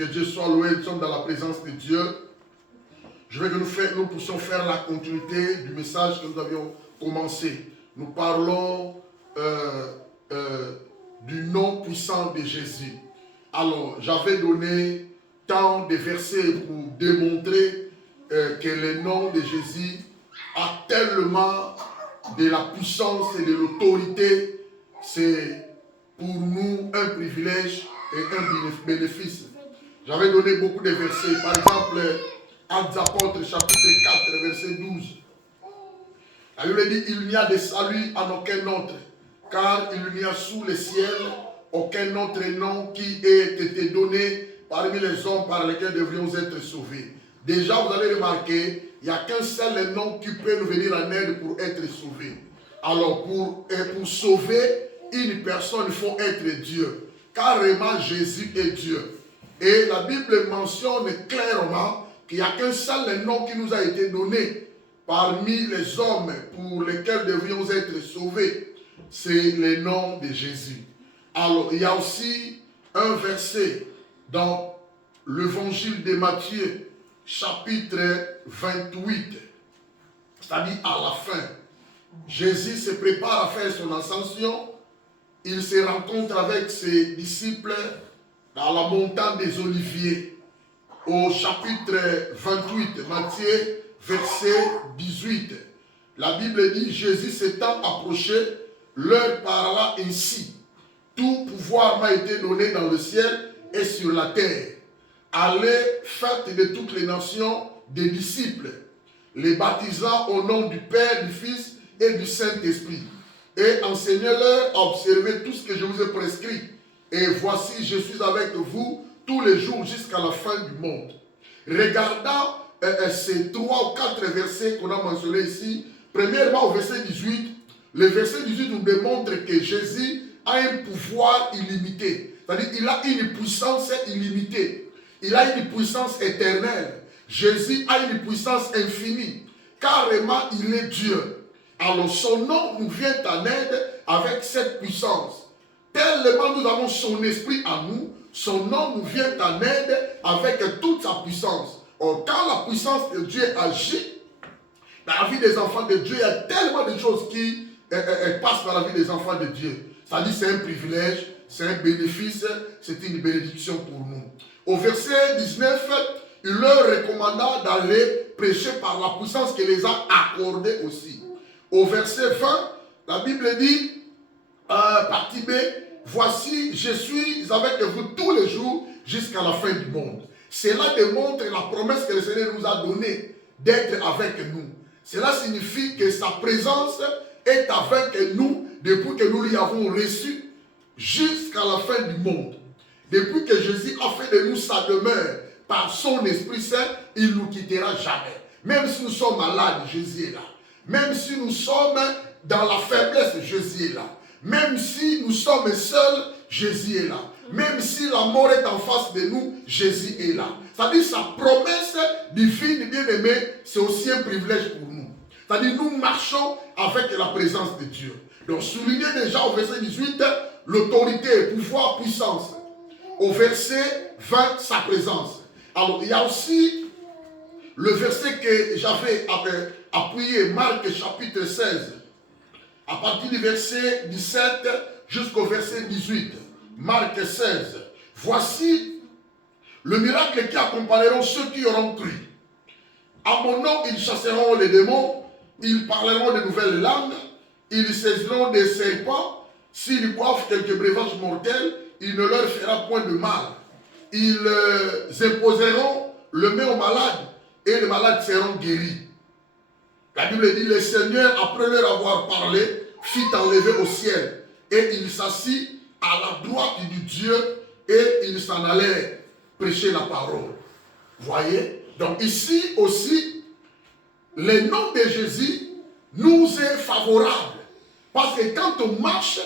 que Dieu soit loué, nous sommes dans la présence de Dieu. Je veux que nous puissions faire la continuité du message que nous avions commencé. Nous parlons du nom puissant de Jésus. Alors, j'avais donné tant de versets pour démontrer que le nom de Jésus a tellement de la puissance et de l'autorité. C'est pour nous un privilège et un bénéfice. J'avais donné beaucoup de versets. Par exemple, Actes des Apôtres, chapitre 4, verset 12. La Bible dit, il n'y a de salut en aucun autre, car il n'y a sous le ciel aucun autre nom qui ait été donné parmi les hommes par lesquels devrions être sauvés. Déjà, vous allez remarquer, il n'y a qu'un seul nom qui peut nous venir en aide pour être sauvé. Alors, pour sauver une personne, il faut être Dieu. Carrément, Jésus est Dieu. Et la Bible mentionne clairement qu'il n'y a qu'un seul nom qui nous a été donné parmi les hommes pour lesquels devrions être sauvés. C'est le nom de Jésus. Alors, il y a aussi un verset dans l'évangile de Matthieu, chapitre 28. C'est-à-dire à la fin. Jésus se prépare à faire son ascension. Il se rencontre avec ses disciples dans la montagne des Oliviers. Au chapitre 28, Matthieu, verset 18. La Bible dit, Jésus s'étant approché, leur parla ainsi. Tout pouvoir m'a été donné dans le ciel et sur la terre. Allez, faites de toutes les nations des disciples, les baptisant au nom du Père, du Fils et du Saint-Esprit. Et enseignez-leur à observer tout ce que je vous ai prescrit. Et voici, je suis avec vous tous les jours jusqu'à la fin du monde. Regardant ces 3 ou 4 versets qu'on a mentionnés ici, premièrement au verset 18, le verset 18 nous démontre que Jésus a un pouvoir illimité. C'est-à-dire qu'il a une puissance illimitée. Il a une puissance éternelle. Jésus a une puissance infinie. Carrément, il est Dieu. Alors son nom nous vient en aide avec cette puissance. Tellement nous avons son esprit en nous, son nom nous vient en aide avec toute sa puissance. Or, quand la puissance de Dieu agit dans la vie des enfants de Dieu, il y a tellement de choses qui passent dans la vie des enfants de Dieu. C'est-à-dire c'est un privilège, c'est un bénéfice, c'est une bénédiction pour nous. Au verset 19, il leur recommanda d'aller prêcher par la puissance qu'il les a accordée aussi. Au verset 20, la Bible dit, partie B, voici, je suis avec vous tous les jours jusqu'à la fin du monde. Cela démontre la promesse que le Seigneur nous a donnée d'être avec nous. Cela signifie que sa présence est avec nous depuis que nous l'y avons reçu jusqu'à la fin du monde. Depuis que Jésus a fait de nous sa demeure par son Esprit Saint, il ne nous quittera jamais. Même si nous sommes malades, Jésus est là. Même si nous sommes dans la faiblesse, Jésus est là. Même si nous sommes seuls, Jésus est là. Même si la mort est en face de nous, Jésus est là. C'est-à-dire sa promesse divine, bien-aimé, c'est aussi un privilège pour nous. C'est-à-dire nous marchons avec la présence de Dieu. Donc soulignez déjà au verset 18 l'autorité, pouvoir, puissance. Au verset 20, sa présence. Alors il y a aussi le verset que j'avais appuyé, Marc chapitre 16. À partir du verset 17 jusqu'au verset 18. Marc 16. Voici le miracle qui accompagneront ceux qui auront cru. À mon nom, ils chasseront les démons, ils parleront de nouvelles langues, ils saisiront des serpents, s'ils boivent quelques breuvages mortels, il ne leur fera point de mal. Ils imposeront le main aux malades, et les malades seront guéris. La Bible dit, le Seigneur, après leur avoir parlé, fit enlever au ciel, et il s'assit à la droite du Dieu, et il s'en allait prêcher la parole. Voyez? Donc ici aussi, le nom de Jésus nous est favorable. Parce que quand on marche,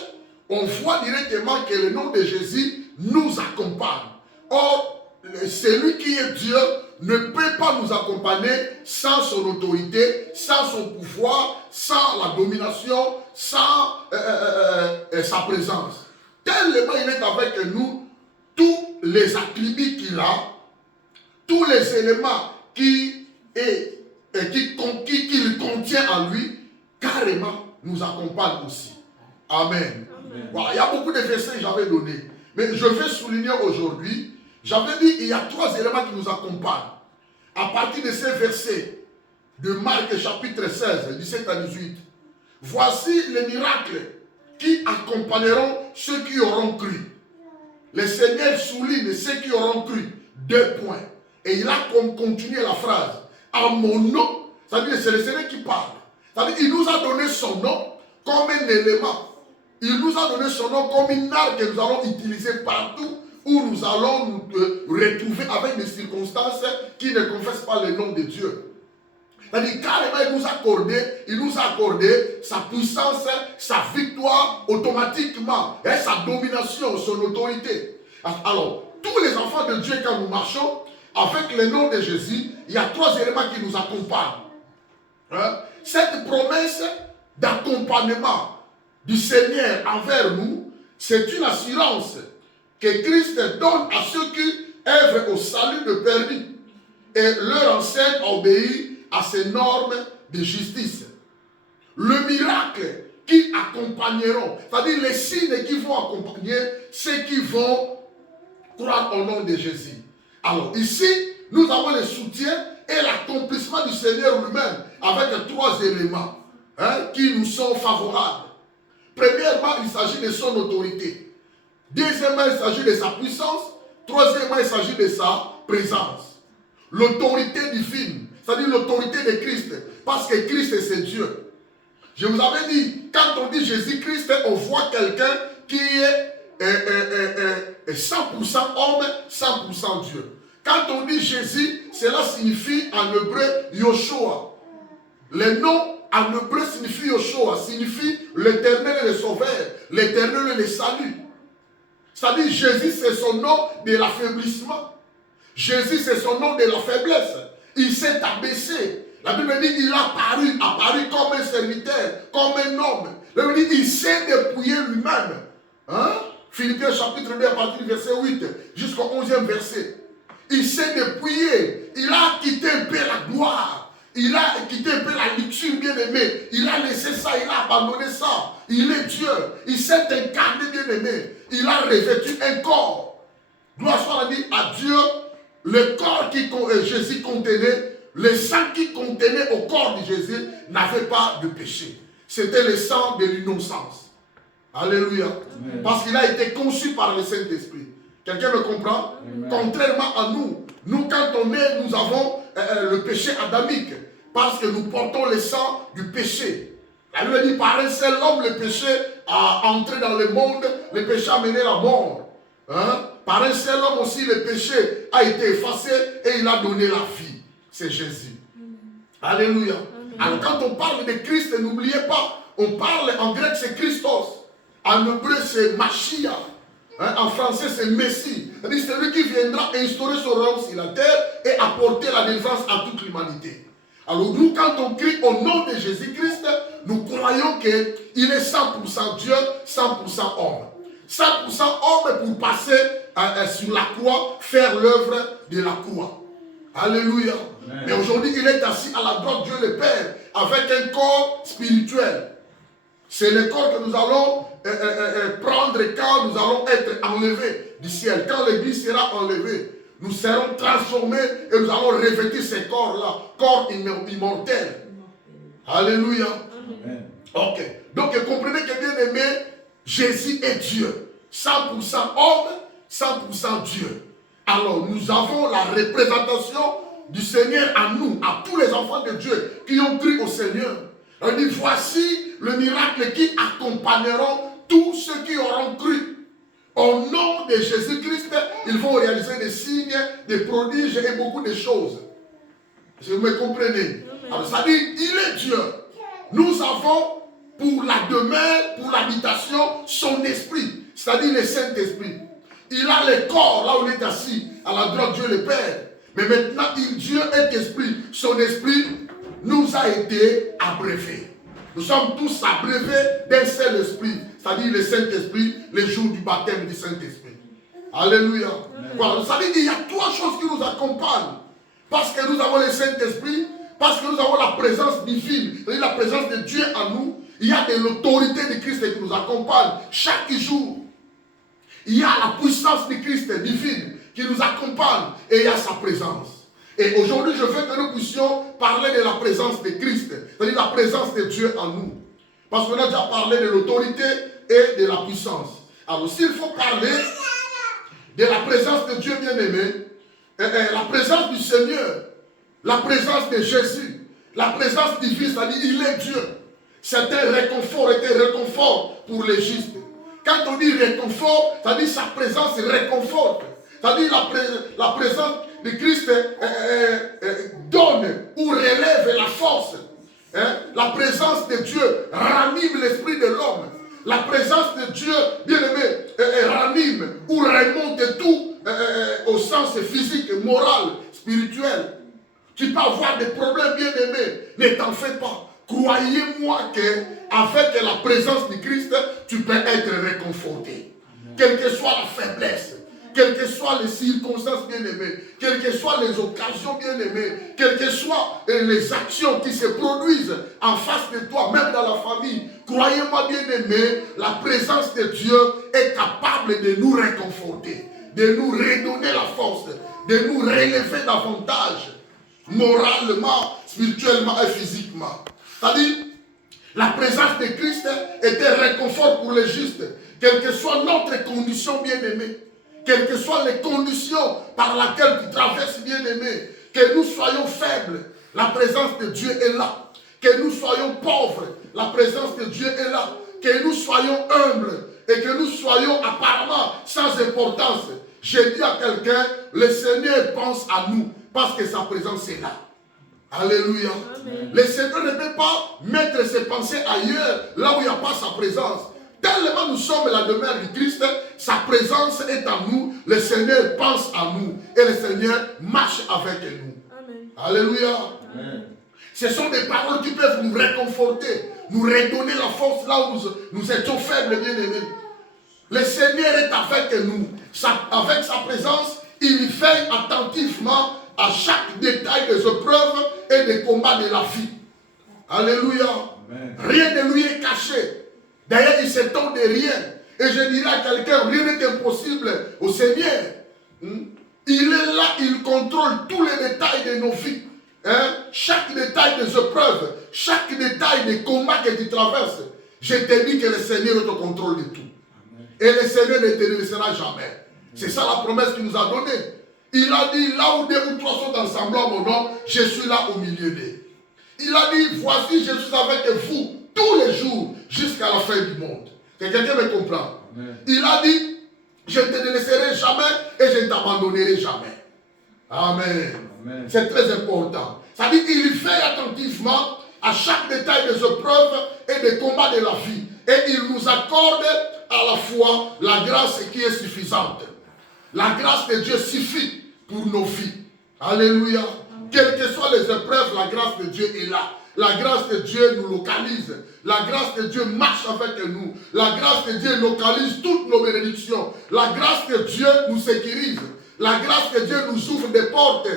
on voit directement que le nom de Jésus nous accompagne. Or, celui qui est Dieu ne peut pas nous accompagner sans son autorité, sans son pouvoir, sans la domination, sans sa présence. Tellement il est avec nous, tout les attributs qu'il a, tous les éléments qu'il contient en lui, carrément nous accompagnent aussi. Amen. Amen. Voilà, il y a beaucoup de versets que j'avais donnés. Mais je vais souligner aujourd'hui, j'avais dit il y a 3 éléments qui nous accompagnent. À partir de ces versets de Marc chapitre 16, 17 à 18, voici les miracles qui accompagneront ceux qui auront cru. Le Seigneur souligne ceux qui auront cru. 2 points. Et il a continué la phrase. En mon nom, c'est-à-dire c'est le Seigneur qui parle. C'est-à-dire il nous a donné son nom comme un élément. Il nous a donné son nom comme une arme que nous allons utiliser partout où nous allons nous retrouver avec des circonstances qui ne confessent pas le nom de Dieu. C'est-à-dire carrément il nous a accordé sa puissance, sa victoire automatiquement, et sa domination, son autorité. Alors, tous les enfants de Dieu, quand nous marchons avec le nom de Jésus, il y a 3 éléments qui nous accompagnent. Hein? Cette promesse d'accompagnement du Seigneur envers nous, c'est une assurance que Christ donne à ceux qui œuvrent au salut de permis et leur enseigne à obéir à ces normes de justice. Le miracle qui accompagneront, c'est-à-dire les signes qui vont accompagner ceux qui vont croire au nom de Jésus. Alors ici, nous avons le soutien et l'accomplissement du Seigneur lui-même avec 3 éléments qui nous sont favorables. Premièrement, il s'agit de son autorité. Deuxièmement, il s'agit de sa puissance. Troisièmement, il s'agit de sa présence. L'autorité divine, c'est-à-dire l'autorité de Christ, parce que Christ c'est Dieu. Je vous avais dit, quand on dit Jésus-Christ, on voit quelqu'un qui est 100% homme, 100% Dieu. Quand on dit Jésus, cela signifie en hébreu Yoshua. Le nom en hébreu signifie Yoshua, signifie l'éternel et le sauveur, l'éternel et le salut. C'est-à-dire Jésus c'est son nom de l'affaiblissement. Jésus c'est son nom de la faiblesse. Il s'est abaissé. La Bible dit il a apparu comme un serviteur, comme un homme. La Bible dit il s'est dépouillé lui-même. Hein? Philippiens chapitre 2 à partir du verset 8 jusqu'au 11e verset. Il s'est dépouillé. Il a quitté un peu la gloire. Il a quitté un peu la luxure bien-aimée. Il a laissé ça, il a abandonné ça. Il est Dieu. Il s'est incarné bien-aimé. Il a revêtu un corps. Gloire soit à Dieu. Le corps que Jésus contenait, le sang qui contenait au corps de Jésus n'avait pas de péché. C'était le sang de l'innocence. Alléluia. Amen. Parce qu'il a été conçu par le Saint-Esprit. Quelqu'un me comprend? Amen. Contrairement à nous, quand on est, nous avons le péché adamique. Parce que nous portons le sang du péché. La Bible dit, par un seul homme, le péché a entré dans le monde, le péché a mené la mort. Hein? Par un seul homme aussi, le péché a été effacé et il a donné la vie. C'est Jésus. Alléluia. Alors quand on parle de Christ, n'oubliez pas, on parle en grec c'est Christos. En hébreu c'est Mashiach. Hein? En français c'est Messie. C'est celui qui viendra instaurer son royaume sur la terre et apporter la délivrance à toute l'humanité. Alors nous, quand on crie au nom de Jésus-Christ, nous croyons qu'il est 100% Dieu, 100% homme. 100% homme pour passer sur la croix, faire l'œuvre de la croix. Alléluia. Amen. Mais aujourd'hui, il est assis à la droite de Dieu le Père, avec un corps spirituel. C'est le corps que nous allons prendre quand nous allons être enlevés du ciel. Quand l'Église sera enlevée, nous serons transformés et nous allons revêtir ces corps-là, corps immortels. Alléluia. Amen. Ok. Donc, comprenez que bien aimé, Jésus est Dieu. 100% homme, 100% Dieu. Alors, nous avons la représentation du Seigneur à nous, à tous les enfants de Dieu qui ont cru au Seigneur. On dit, voici le miracle qui accompagneront tous ceux qui auront cru. Au nom de Jésus-Christ, ils vont réaliser des signes, des prodiges et beaucoup de choses. Si vous me comprenez. Alors, ça dit, il est Dieu. Nous avons pour la demeure, pour l'habitation, son esprit. C'est-à-dire le Saint-Esprit. Il a le corps, là où il est assis, à la droite de Dieu le Père. Mais maintenant, Dieu est esprit. Son esprit nous a été abrévé. Nous sommes tous abrévés d'un seul esprit. C'est-à-dire le Saint-Esprit, le jour du baptême du Saint-Esprit. Alléluia. Voilà, ça veut dire qu'il y a trois choses qui nous accompagnent. Parce que nous avons le Saint-Esprit, parce que nous avons la présence divine, c'est-à-dire la présence de Dieu en nous. Il y a de l'autorité de Christ qui nous accompagne chaque jour. Il y a la puissance de Christ divine qui nous accompagne et il y a sa présence. Et aujourd'hui, je veux que nous puissions parler de la présence de Christ, c'est-à-dire la présence de Dieu en nous. Parce qu'on a déjà parlé de l'autorité et de la puissance. Alors, s'il faut parler de la présence de Dieu bien-aimé, la présence du Seigneur, la présence de Jésus, la présence divine, c'est-à-dire il est Dieu. C'est un réconfort pour les justes. Quand on dit réconfort, c'est-à-dire sa présence réconforte. C'est-à-dire la présence de Christ donne ou relève la force. La présence de Dieu ranime l'esprit de l'homme. La présence de Dieu, bien-aimé, ranime ou remonte tout au sens physique, moral, spirituel. Tu peux avoir des problèmes, bien-aimé, ne t'en fais pas. Croyez-moi qu'avec la présence de Christ, tu peux être réconforté. Quelle que soit la faiblesse, quelles que soient les circonstances bien-aimées, quelles que soient les occasions bien-aimées, quelles que soient les actions qui se produisent en face de toi, même dans la famille, croyez-moi bien-aimé, la présence de Dieu est capable de nous réconforter, de nous redonner la force, de nous relever davantage, moralement, spirituellement et physiquement. C'est-à-dire, la présence de Christ est un réconfort pour les justes, quelle que soit notre condition bien-aimée. Quelles que soient les conditions par lesquelles tu traverses, bien-aimé, que nous soyons faibles, la présence de Dieu est là. Que nous soyons pauvres, la présence de Dieu est là. Que nous soyons humbles et que nous soyons apparemment sans importance. J'ai dit à quelqu'un, le Seigneur pense à nous parce que sa présence est là. Alléluia. Amen. Le Seigneur ne peut pas mettre ses pensées ailleurs, là où il n'y a pas sa présence. Tellement nous sommes la demeure du Christ, sa présence est en nous, le Seigneur pense à nous et le Seigneur marche avec nous. Amen. Alléluia. Amen. Ce sont des paroles qui peuvent nous réconforter, nous redonner la force là où nous étions faibles, bien-aimés. Le Seigneur est avec nous. Avec sa présence, il veille attentivement à chaque détail des épreuves et des combats de la vie. Alléluia. Amen. Rien ne lui est caché. D'ailleurs, il s'étonne de rien. Et je dirais à quelqu'un, rien n'est impossible au Seigneur. Il est là, il contrôle tous les détails de nos vies. Chaque détail des épreuves, chaque détail des combats que tu traverses. Je te dis que le Seigneur est au contrôle de tout. Amen. Et le Seigneur ne te laissera jamais. C'est ça la promesse qu'il nous a donnée. Il a dit, là où 2 ou 3 sont ensemble à mon nom, je suis là au milieu d'eux. Il a dit, voici, je suis avec vous tous les jours jusqu'à la fin du monde. Que quelqu'un me comprend. Amen. Il a dit, je ne te laisserai jamais et je ne t'abandonnerai jamais. Amen. Amen. C'est très important. Ça dit qu'il fait attentivement à chaque détail des épreuves et des combats de la vie. Et il nous accorde à la fois la grâce qui est suffisante. La grâce de Dieu suffit pour nos vies. Alléluia. Quelles que soient les épreuves, la grâce de Dieu est là. La grâce de Dieu nous localise. La grâce de Dieu marche avec nous. La grâce de Dieu localise toutes nos bénédictions. La grâce de Dieu nous sécurise. La grâce de Dieu nous ouvre des portes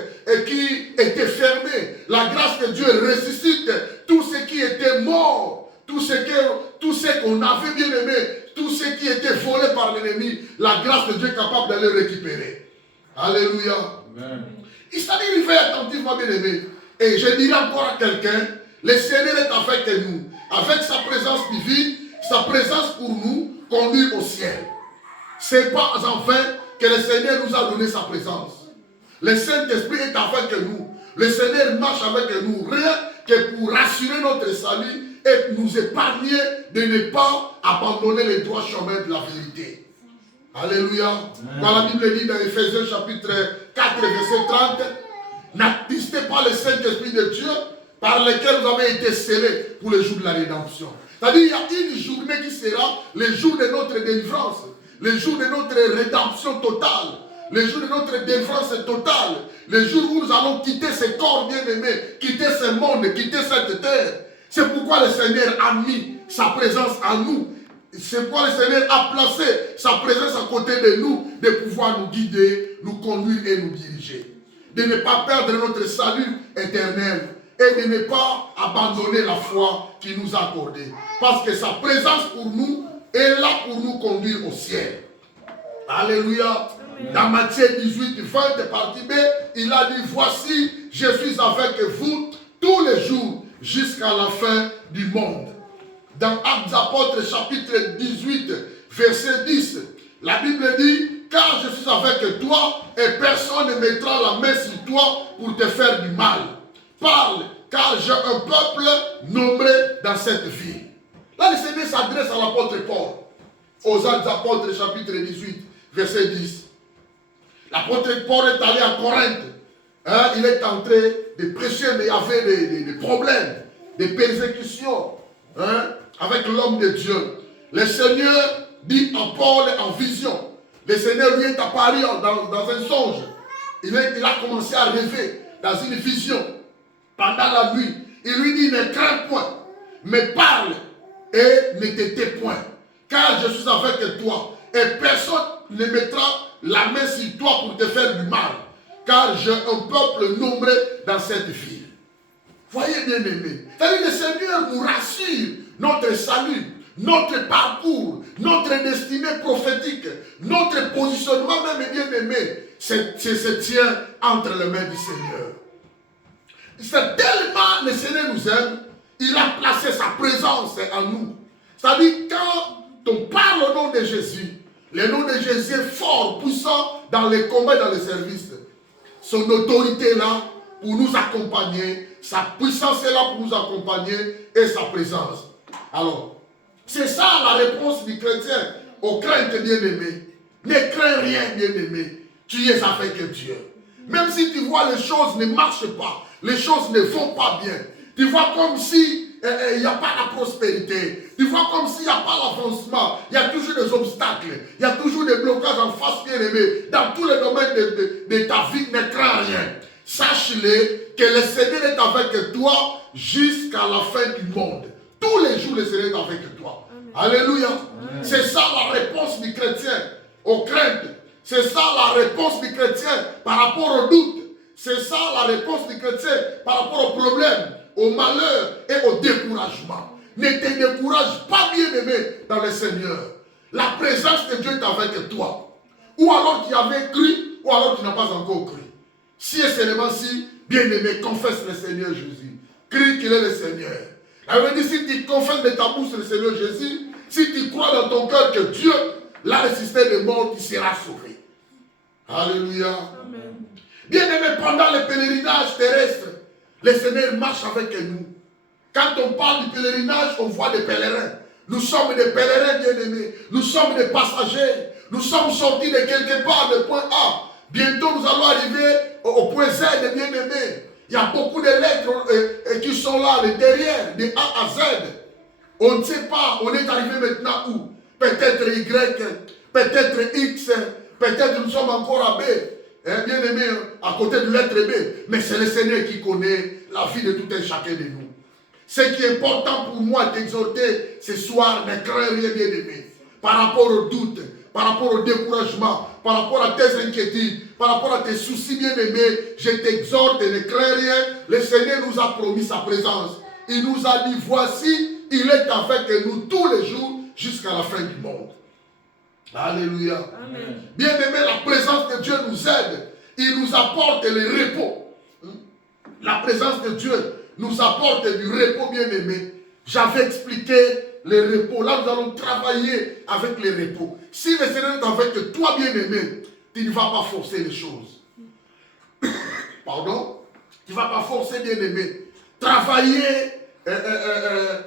qui étaient fermées. La grâce de Dieu ressuscite tout ce qui était mort. Tout ce qu'on avait bien aimé. Tout ce qui était volé par l'ennemi. La grâce de Dieu est capable d'aller récupérer. Alléluia. Amen. Il fait attentivement bien aimé. Et je dirais encore à quelqu'un, le Seigneur est avec nous. Avec sa présence divine, sa présence pour nous conduit au ciel. Ce n'est pas en vain que le Seigneur nous a donné sa présence. Le Saint-Esprit est avec nous. Le Seigneur marche avec nous. Rien que pour rassurer notre salut et nous épargner de ne pas abandonner les droits chemins de la vérité. Alléluia. Quand la Bible dit dans Ephésiens chapitre 4, verset 30, n'attristez pas le Saint-Esprit de Dieu par lequel vous avez été scellés pour le jour de la rédemption. C'est-à-dire qu'il y a une journée qui sera le jour de notre délivrance, le jour de notre rédemption totale, le jour de notre délivrance totale, le jour où nous allons quitter ce corps bien-aimé, quitter ce monde, quitter cette terre. C'est pourquoi le Seigneur a mis sa présence en nous. c'est pourquoi le Seigneur a placé sa présence à côté de nous, de pouvoir nous guider, nous conduire et nous diriger. De ne pas perdre notre salut éternel et de ne pas abandonner la foi qu'il nous a accordée. Parce que sa présence pour nous est là pour nous conduire au ciel. Alléluia. Dans Matthieu 18, 20, partie B, il a dit, voici, je suis avec vous tous les jours jusqu'à la fin du monde. Dans Actes des Apôtres, chapitre 18, verset 10, la Bible dit, car je suis avec toi et personne ne mettra la main sur toi pour te faire du mal. Parle, car j'ai un peuple nommé dans cette ville. Là, le Seigneur s'adresse à l'apôtre Paul, aux Actes des Apôtres, chapitre 18, verset 10. L'apôtre Paul est allé à Corinthe. Hein, il est en train de prêcher, mais il y avait des problèmes, des persécutions hein, avec l'homme de Dieu. Le Seigneur dit à Paul en vision. Le Seigneur lui est apparu dans un songe. Il a commencé à rêver dans une vision pendant la nuit. Il lui dit, ne crains point, mais parle et ne te tais point. Car je suis avec toi et personne ne mettra la main sur toi pour te faire du mal. Car j'ai un peuple nommé dans cette ville. Voyez bien aimé. C'est-à-dire le Seigneur nous rassure notre salut, notre parcours, notre destinée prophétique, notre positionnement même bien aimé, se tient entre les mains du Seigneur. C'est tellement le Seigneur nous aime, il a placé sa présence en nous. C'est-à-dire quand on parle au nom de Jésus, le nom de Jésus est fort, puissant dans les combats et dans les services. Son autorité est là pour nous accompagner, sa puissance est là pour nous accompagner et sa présence. Alors, c'est ça la réponse du chrétien aux craintes bien-aimées. Ne crains rien bien-aimé, tu es avec Dieu. Même si tu vois les choses ne marchent pas, les choses ne vont pas bien, tu vois comme si il n'y a pas la prospérité, tu vois comme s'il n'y a pas l'avancement, il y a toujours des obstacles, il y a toujours des blocages en face bien-aimé, dans tous les domaines de ta vie, ne crains rien. Sache-le que le Seigneur est avec toi jusqu'à la fin du monde. Tous les jours, le Seigneur est avec toi. Amen. Alléluia. C'est ça la réponse du chrétien aux craintes. C'est ça la réponse du chrétien par rapport aux doutes. C'est ça la réponse du chrétien par rapport aux problèmes, au malheur et au découragement. Ne te décourage pas, bien-aimé, dans le Seigneur. La présence de Dieu est avec toi. Ou alors tu avais cru, ou alors tu n'as pas encore cru. Si et seulement si, bien-aimé, confesse le Seigneur Jésus. Crie qu'il est le Seigneur. Ça veut dire, si tu confesses de ta bouche le Seigneur Jésus, si tu crois dans ton cœur que Dieu l'a ressuscité des morts, tu seras sauvé. Alléluia. Amen. Bien-aimé, pendant le pèlerinage terrestre, le Seigneur marche avec nous. Quand on parle du pèlerinage, on voit des pèlerins. Nous sommes des pèlerins bien-aimés. Nous sommes des passagers. Nous sommes sortis de quelque part, de point A. Bientôt, nous allons arriver au point Z, bien-aimés. Il y a beaucoup de lettres qui sont là, derrière, de A à Z. On ne sait pas, on est arrivé maintenant où? Peut-être Y, peut-être X, peut-être nous sommes encore à B. Bien-aimé, à côté de lettre B. Mais c'est le Seigneur qui connaît la vie de tout un chacun de nous. Ce qui est important pour moi d'exhorter ce soir, ne crains rien, bien-aimé. Par rapport aux doutes, par rapport au découragement, par rapport à tes inquiétudes, par rapport à tes soucis bien-aimés, je t'exhorte et ne crains rien. Le Seigneur nous a promis sa présence. Il nous a dit, voici, il est avec nous tous les jours jusqu'à la fin du monde. Alléluia. Amen. Bien-aimé, la présence de Dieu nous aide. Il nous apporte le repos. La présence de Dieu nous apporte du repos, bien-aimé. J'avais expliqué le repos. Là, nous allons travailler avec le repos. Si le Seigneur est avec toi, bien-aimé, tu ne vas pas forcer les choses. Pardon? Tu ne vas pas forcer, bien-aimé. Travailler, la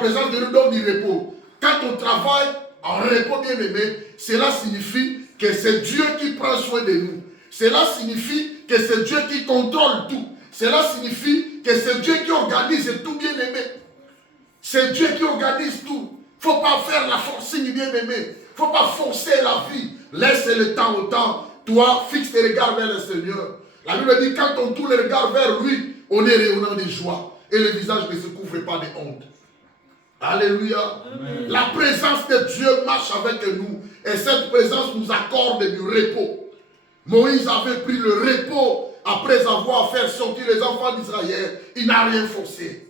présence de Dieu donne du repos. Quand on travaille en repos, bien-aimé, cela signifie que c'est Dieu qui prend soin de nous. Cela signifie que c'est Dieu qui contrôle tout. Cela signifie que c'est Dieu qui organise tout, bien-aimé. C'est Dieu qui organise tout. Il ne faut pas faire la forcing, bien-aimé. Il ne faut pas forcer la vie. Laisse le temps au temps. Toi, fixe tes regards vers le Seigneur. La Bible dit, quand on tourne les regards vers lui, on est rayonnant de joie. Et le visage ne se couvre pas de honte. Alléluia. Amen. La présence de Dieu marche avec nous. Et cette présence nous accorde du repos. Moïse avait pris le repos après avoir fait sortir les enfants d'Israël. Il n'a rien forcé.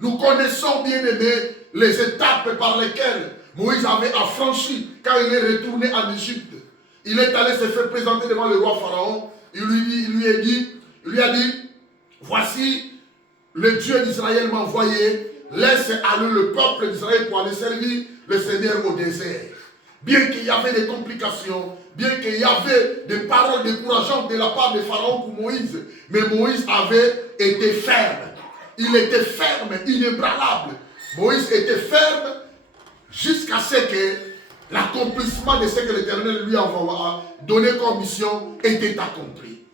Nous connaissons, bien aimés, les étapes par lesquelles Moïse avait affranchi quand il est retourné en Égypte. Il est allé se faire présenter devant le roi Pharaon. Il lui a dit, voici, le Dieu d'Israël m'a envoyé. Laisse aller le peuple d'Israël pour aller servir le Seigneur au désert. Bien qu'il y avait des complications, bien qu'il y avait des paroles décourageantes de la part de Pharaon pour Moïse, mais Moïse avait été ferme. Il était ferme, inébranlable. Moïse était ferme jusqu'à ce que l'accomplissement de ce que l'Éternel lui a donné comme mission était accompli.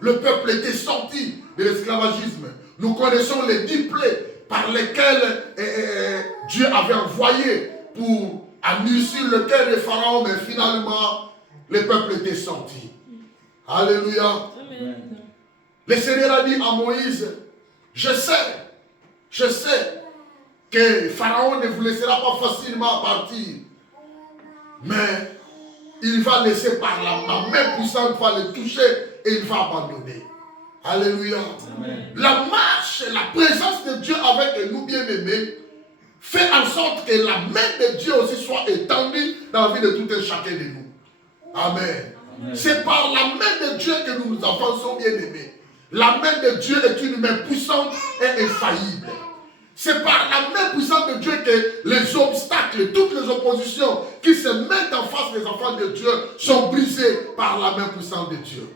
Le peuple était sorti de l'esclavagisme. Nous connaissons les 10 plaies par lesquels Dieu avait envoyé pour adoucir le cœur de Pharaon, mais finalement, le peuple était sorti. Alléluia. Amen. Le Seigneur a dit à Moïse, je sais que Pharaon ne vous laissera pas facilement partir, mais il va laisser par ma main puissante, va le toucher et il va abandonner. Alléluia. Amen. La marche, la présence de Dieu avec nous, bien-aimés, fait en sorte que la main de Dieu aussi soit étendue dans la vie de tout un chacun de nous. Amen. Amen. C'est par la main de Dieu que nous nous avançons, bien-aimés. La main de Dieu est une main puissante et infaillible. C'est par la main puissante de Dieu que les obstacles, toutes les oppositions qui se mettent en face des enfants de Dieu sont brisées par la main puissante de Dieu.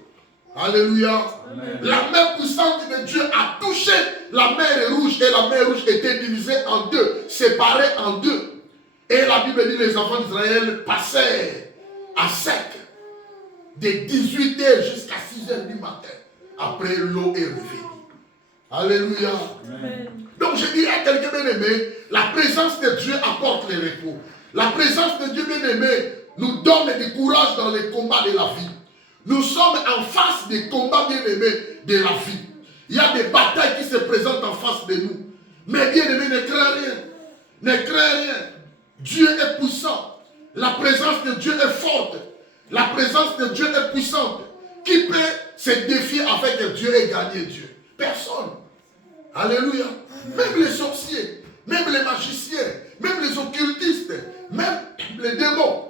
Alléluia. Amen. La main puissante de Dieu a touché la mer Rouge et la mer Rouge était divisée en deux, séparée en deux. Et la Bible dit que les enfants d'Israël passèrent à sec de 18h jusqu'à 6h du matin. Après, l'eau est revenue. Alléluia. Amen. Donc je dis à quelqu'un bien-aimé, la présence de Dieu apporte le repos. La présence de Dieu bien-aimé nous donne du courage dans les combats de la vie. Nous sommes en face des combats bien-aimés de la vie. Il y a des batailles qui se présentent en face de nous. Mais bien-aimé, ne crains rien. Ne crains rien. Dieu est puissant. La présence de Dieu est forte. La présence de Dieu est puissante. Qui peut se défier avec Dieu et gagner Dieu? Personne. Alléluia. Même les sorciers, même les magiciens, même les occultistes, même les démons.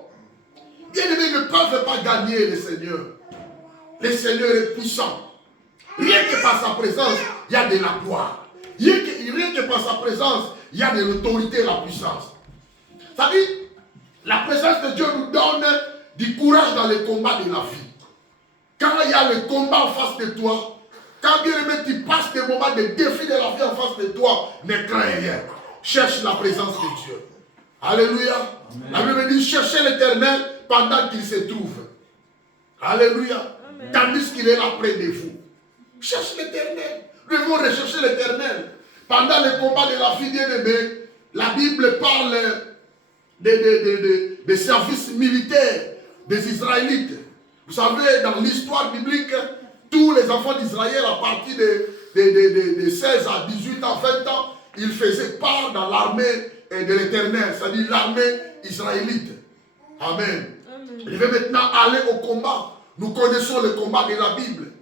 Bien-aimés ne peuvent pas gagner le Seigneur. Le Seigneur est puissant. Rien que par sa présence, il y a de la gloire. Rien que par sa présence, il y a de l'autorité et la puissance. Ça dit, la présence de Dieu nous donne du courage dans les combats de la vie. Quand il y a le combat en face de toi, quand bien aimé tu passes des moments de défi de la vie en face de toi, ne crains rien. Cherche la présence de Dieu. Alléluia. Amen. La Bible dit, cherchez l'Éternel pendant qu'il se trouve. Alléluia. Amen. Tandis qu'il est là près de vous. Cherche l'Éternel. Nous devons rechercher l'Éternel. Pendant le combat de la vie bien-aimée, la Bible parle des services militaires des Israélites. Vous savez, dans l'histoire biblique, tous les enfants d'Israël, à partir de 16 à 18 ans, 20 ans, ils faisaient part dans l'armée de l'Éternel, c'est-à-dire l'armée israélite. Amen. Amen. Je vais maintenant aller au combat. Nous connaissons le combat de la Bible.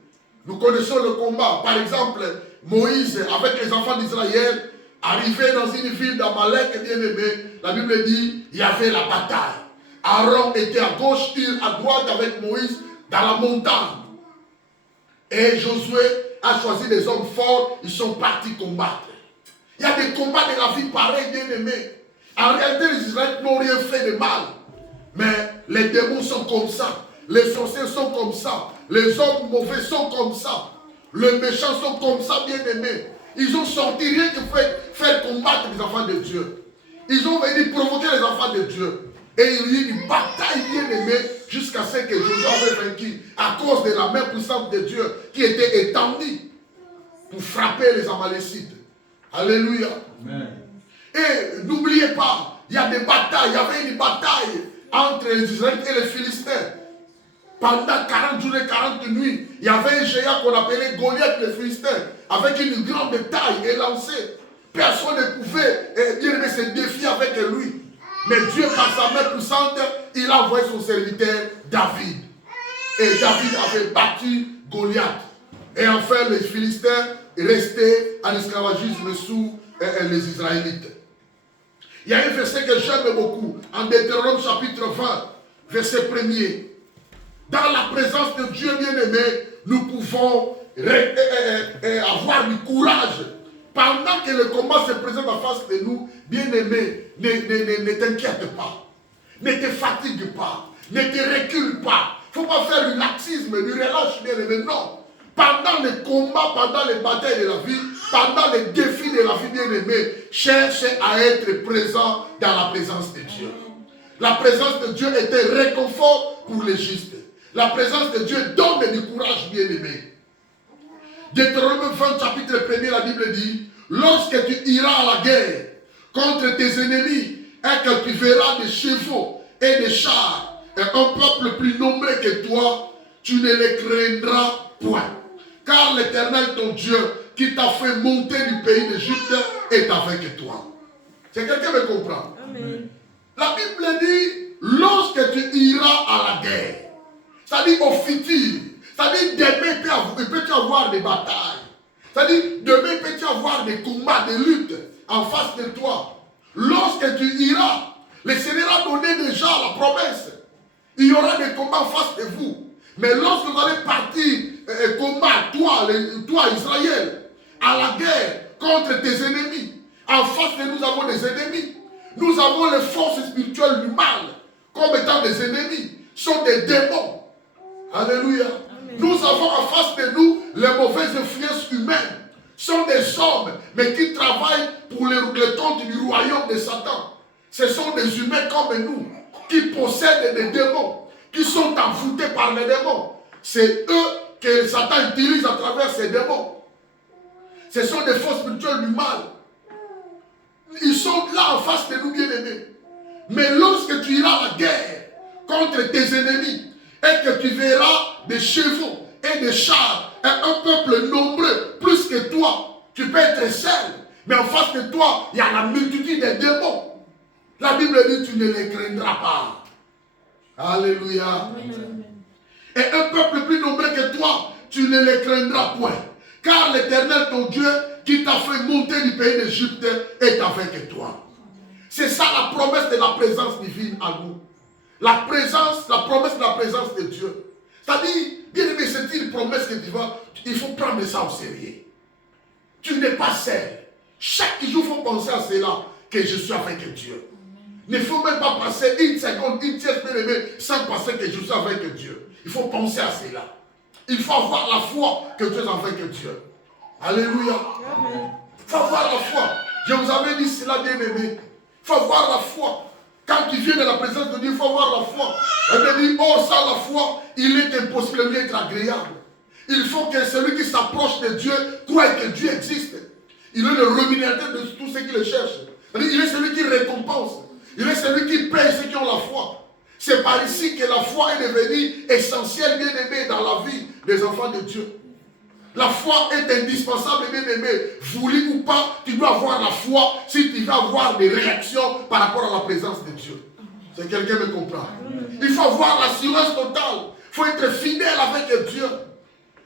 Nous connaissons le combat. Par exemple, Moïse, avec les enfants d'Israël, arrivé dans une ville d'Amalek, bien aimé, la Bible dit, il y avait la bataille. Aaron était à gauche, Hur à droite avec Moïse dans la montagne. Et Josué a choisi des hommes forts, ils sont partis combattre. Il y a des combats de la vie pareils, bien aimés. En réalité, les Israélites n'ont rien fait de mal. Mais les démons sont comme ça. Les sorciers sont comme ça. Les hommes mauvais sont comme ça. Les méchants sont comme ça, bien aimés. Ils ont sorti rien que faire combattre les enfants de Dieu. Ils ont venu provoquer les enfants de Dieu. Et il y a eu une bataille bien aimée jusqu'à ce que Josué avait vaincu à cause de la main puissante de Dieu qui était étendue pour frapper les Amalécites. Alléluia. Amen. Et n'oubliez pas, il y a des batailles. Il y avait une bataille entre les Israélites et les Philistins. Pendant 40 jours et 40 nuits, il y avait un géant qu'on appelait Goliath, les Philistins, avec une grande taille élancée. Personne ne pouvait se défier avec lui. Mais Dieu, par sa main puissante, il a envoyé son serviteur David. Et David avait battu Goliath. Et enfin, les Philistins restaient en esclavagisme sous les Israélites. Il y a un verset que j'aime beaucoup, en Deutéronome chapitre 20, verset 1er. Dans la présence de Dieu bien-aimé, nous pouvons avoir du courage. Pendant que le combat se présente en face de nous, bien-aimé, ne t'inquiète pas. Ne te fatigue pas. Ne te recule pas. Il ne faut pas faire du laxisme, du relâche, bien-aimé. Non. Pendant les combats, pendant les batailles de la vie, pendant les défis de la vie, bien-aimé, cherche à être présent dans la présence de Dieu. La présence de Dieu est un réconfort pour les justes. La présence de Dieu donne du courage, bien-aimé. Deutéronome 20, chapitre 1er, la Bible dit, lorsque tu iras à la guerre contre tes ennemis et que tu verras des chevaux et des chars et un peuple plus nombreux que toi, tu ne les craindras point. Car l'Éternel, ton Dieu, qui t'a fait monter du pays d'Égypte, est avec toi. C'est quelqu'un qui me comprend? Amen. La Bible dit, lorsque tu iras à la guerre, c'est-à-dire au futur, c'est-à-dire demain il peut y avoir des batailles, c'est-à-dire demain il peut y avoir des combats, des luttes en face de toi. Lorsque tu iras, le Seigneur a donné déjà la promesse. Il y aura des combats en face de vous. Mais lorsque vous allez partir combattre, toi Israël, à la guerre contre tes ennemis, en face de nous avons des ennemis. Nous avons les forces spirituelles du mal comme étant des ennemis. Ce sont des démons. Alléluia. Amen. Nous avons en face de nous les mauvaises influences humaines. Ce sont des hommes, mais qui travaillent pour le compte du royaume de Satan. Ce sont des humains comme nous, qui possèdent des démons, qui sont envoûtés par les démons. C'est eux que Satan utilise à travers ces démons. Ce sont des forces spirituelles du mal. Ils sont là en face de nous, bien-aimés. Mais lorsque tu iras à la guerre contre tes ennemis et que tu verras des chevaux et des chars et un peuple nombreux plus que toi, tu peux être seul. Mais en face de toi, il y a la multitude des démons. La Bible dit, tu ne les craindras pas. Alléluia. Amen. Et un peuple plus nombreux que toi, tu ne les craindras point. Car l'Éternel, ton Dieu, qui t'a fait monter du pays d'Égypte, est avec toi. C'est ça la promesse de la présence divine à nous. La promesse de la présence de Dieu. C'est-à-dire, bien aimé, c'est une promesse que tu vas, il faut prendre ça au sérieux. Tu n'es pas seul. Chaque jour, il faut penser à cela, que je suis avec Dieu. Il ne faut même pas passer une seconde, une pièce, bien aimé, sans penser que je suis avec Dieu. Il faut penser à cela. Il faut avoir la foi que tu es avec Dieu. Alléluia. Amen. Il faut avoir la foi. Je vous avais dit cela, bien aimé. Il faut avoir la foi. Quand tu viens de la présence de Dieu, il faut avoir la foi. On me dit, oh, sans la foi, il est impossible de lui être agréable. Il faut que celui qui s'approche de Dieu croie que Dieu existe. Il est le rémunérateur de tous ceux qui le cherchent. Il est celui qui récompense. Il est celui qui paye ceux qui ont la foi. C'est par ici que la foi est devenue essentielle, bien aimée, dans la vie des enfants de Dieu. La foi est indispensable, bien aimé. Voulu ou pas, tu dois avoir la foi si tu veux avoir des réactions par rapport à la présence de Dieu. C'est quelqu'un me comprend. Il faut avoir l'assurance totale. Il faut être fidèle avec Dieu.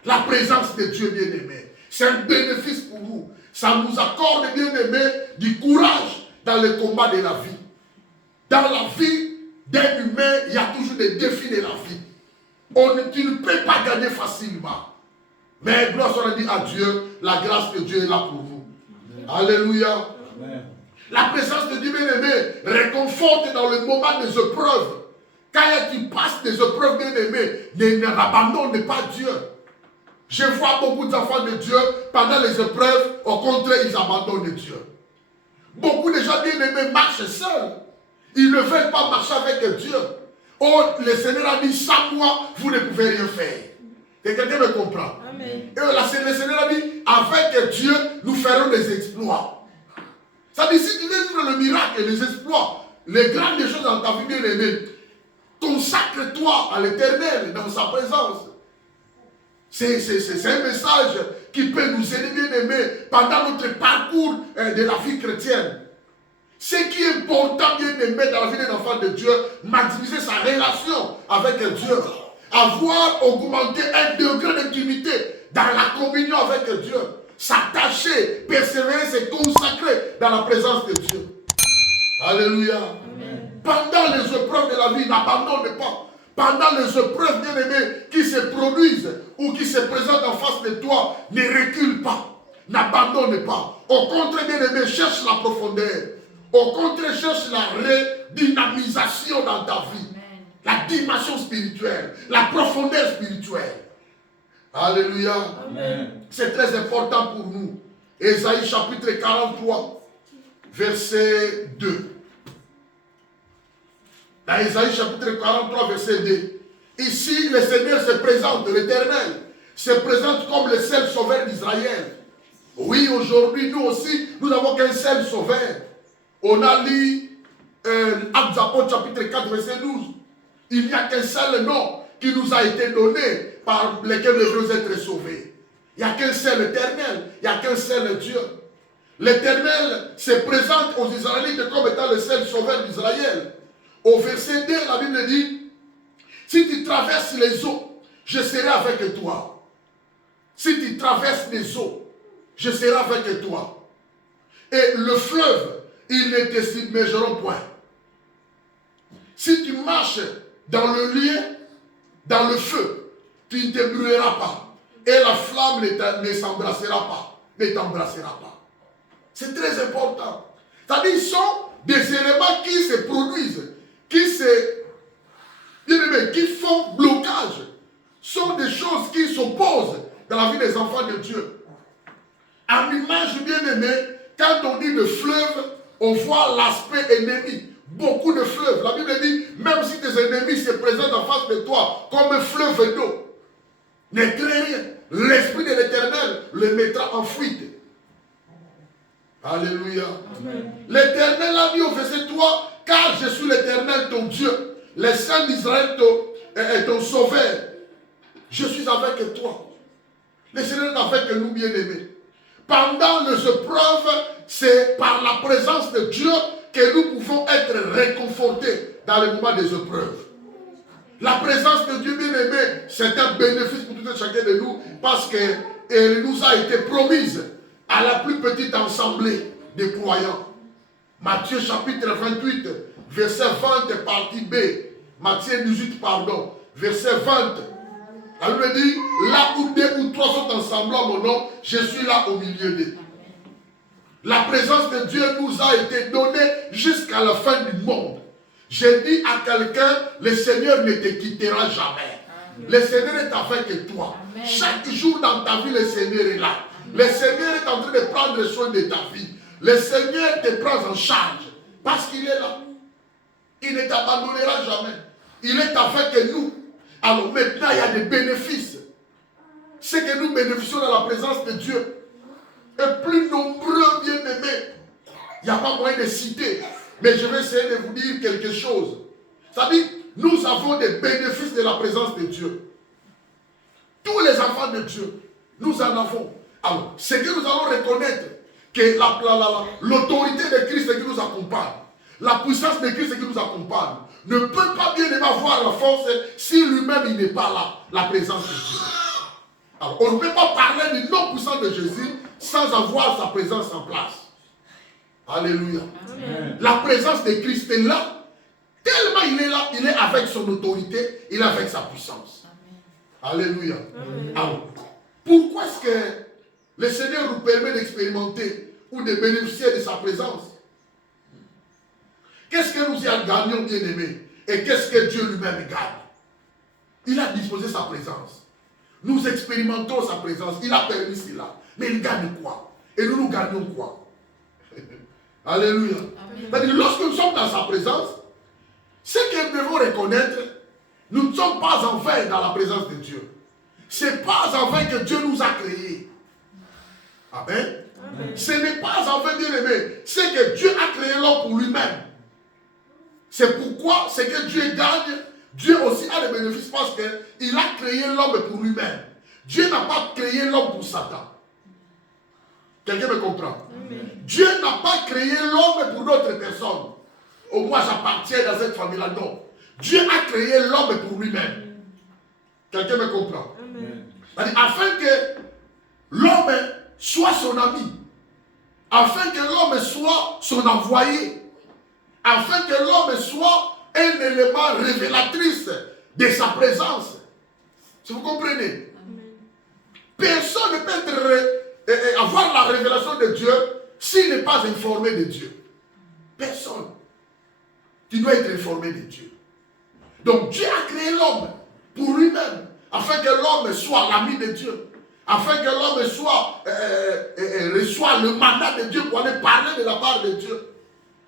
La présence de Dieu, bien aimé. C'est un bénéfice pour nous. Ça nous accorde, bien aimé, du courage dans le combat de la vie. Dans la vie d'un humain, il y a toujours des défis de la vie. Tu ne peux pas gagner facilement. Mais gloire soit dit à Dieu, la grâce de Dieu est là pour nous. Amen. Alléluia. Amen. La présence de Dieu, bien-aimé, réconforte dans le moment des épreuves. Quand tu passes des épreuves, bien-aimé, n'abandonne pas Dieu. Je vois beaucoup d'enfants de Dieu, pendant les épreuves, au contraire, ils abandonnent Dieu. Beaucoup de gens, bien-aimés, marchent seuls. Ils ne veulent pas marcher avec Dieu. Oh, le Seigneur a dit, sans moi, vous ne pouvez rien faire. Et quelqu'un me comprend. Amen. Et le Seigneur a dit, avec Dieu, nous ferons des exploits. Ça dit, si tu veux vivre le miracle et les exploits, les grandes choses dans ta vie, bien-aimée, consacre-toi à l'Éternel, dans sa présence. C'est un message qui peut nous aider, bien aimés, pendant notre parcours de la vie chrétienne. Ce qui est important, bien aimé, dans la vie d'un enfant de Dieu, maximiser sa relation avec Dieu. Avoir augmenté un degré d'intimité dans la communion avec Dieu. S'attacher, persévérer, se consacrer dans la présence de Dieu. Alléluia. Amen. Pendant les épreuves de la vie, n'abandonne pas. Pendant les épreuves, bien aimés, qui se produisent ou qui se présentent en face de toi, ne recule pas. N'abandonne pas. Au contraire, bien aimé, cherche la profondeur. Au contraire, cherche la redynamisation dans ta vie. Amen. La dimension spirituelle, la profondeur spirituelle. Alléluia. C'est très important pour nous. Ésaïe chapitre 43, verset 2. Dans Ésaïe chapitre 43, verset 2. Ici, le Seigneur se présente, l'Éternel se présente comme le seul sauveur d'Israël. Oui, aujourd'hui, nous aussi, nous n'avons qu'un seul sauveur. On a lu Actes des Apôtres chapitre 4, verset 12. Il n'y a qu'un seul nom qui nous a été donné par lequel nous devons être sauvés. Il n'y a qu'un seul Éternel, il n'y a qu'un seul Dieu. L'Éternel se présente aux Israélites comme étant le seul sauveur d'Israël. Au verset 2, la Bible dit, si tu traverses les eaux, je serai avec toi. Si tu traverses les eaux, je serai avec toi. Et le fleuve, ils ne te submergeront point. Si tu marches dans le lieu, dans le feu, tu ne te brûleras pas. Et la flamme ne s'embrassera pas, ne t'embrassera pas. C'est très important. C'est-à-dire, ce sont des éléments qui se produisent, qui font blocage. Ce sont des choses qui s'opposent dans la vie des enfants de Dieu. En image bien aimée, quand on dit le fleuve, on voit l'aspect ennemi. Beaucoup de fleuves. La Bible dit, même si tes ennemis se présentent en face de toi comme un fleuve d'eau, ne crains rien. L'Esprit de l'Éternel le mettra en fuite. Alléluia. L'Éternel a dit au verset 3, car je suis l'Éternel ton Dieu, le Saint d'Israël est ton sauveur. Je suis avec toi. Le Seigneur est avec nous, bien-aimés. Pendant les épreuves, c'est par la présence de Dieu que nous pouvons être réconfortés dans les moments des épreuves. La présence de Dieu, bien-aimé, c'est un bénéfice pour tout et chacun de nous parce qu'elle nous a été promise à la plus petite assemblée des croyants. Matthieu chapitre 28, verset 20, partie B. Matthieu 18, pardon, verset 20. La Bible dit, là où 2 ou 3 sont ensemble en mon nom, je suis là au milieu d'eux. La présence de Dieu nous a été donnée jusqu'à la fin du monde. J'ai dit à quelqu'un, le Seigneur ne te quittera jamais. Amen. Le Seigneur est avec toi. Amen. Chaque jour dans ta vie, le Seigneur est là. Amen. Le Seigneur est en train de prendre soin de ta vie. Le Seigneur te prend en charge parce qu'il est là. Il ne t'abandonnera jamais. Il est avec nous. Alors maintenant, il y a des bénéfices. C'est que nous bénéficions de la présence de Dieu. Et plus nombreux, bien-aimés. Il n'y a pas moyen de citer. Mais je vais essayer de vous dire quelque chose. C'est-à-dire, nous avons des bénéfices de la présence de Dieu. Tous les enfants de Dieu, nous en avons. Alors, c'est que nous allons reconnaître que l'autorité de Christ qui nous accompagne, la puissance de Christ qui nous accompagne, ne peut pas bien avoir la force si lui-même il n'est pas là, la présence de Dieu. Alors, on ne peut pas parler du nom puissant de Jésus sans avoir sa présence en place. Alléluia. Amen. La présence de Christ est là. Tellement il est là, il est avec son autorité, il est avec sa puissance. Amen. Alléluia. Amen. Alors, pourquoi est-ce que le Seigneur nous permet d'expérimenter ou de bénéficier de sa présence? Qu'est-ce que nous y gagnons, bien-aimés? Et qu'est-ce que Dieu lui-même gagne? Il a disposé sa présence. Nous expérimentons sa présence. Il a permis cela. Mais il gagne quoi? Et nous gagnons quoi? Alléluia. C'est-à-dire, lorsque nous sommes dans sa présence, ce que nous devons reconnaître, nous ne sommes pas en vain dans la présence de Dieu. Ce n'est pas en vain que Dieu nous a créés. Amen. Amen. Ce n'est pas en vain, bien-aimé. C'est que Dieu a créé l'homme pour lui-même. C'est pourquoi ce que Dieu gagne, Dieu aussi a des bénéfices parce qu'il a créé l'homme pour lui-même. Dieu n'a pas créé l'homme pour Satan. Quelqu'un me comprend? Amen. Dieu n'a pas créé l'homme pour d'autres personnes. Oh, moi j'appartiens dans cette famille-là. Non. Dieu a créé l'homme pour lui-même. Quelqu'un me comprend? Amen. Afin que l'homme soit son ami. Afin que l'homme soit son envoyé. Afin que l'homme soit un élément révélatrice de sa présence. Si vous comprenez? Amen. Personne ne peut avoir la révélation de Dieu s'il n'est pas informé de Dieu. Personne. Tu dois être informé de Dieu. Donc Dieu a créé l'homme pour lui-même, afin que l'homme soit l'ami de Dieu, afin que l'homme reçoit le mandat de Dieu pour aller parler de la part de Dieu,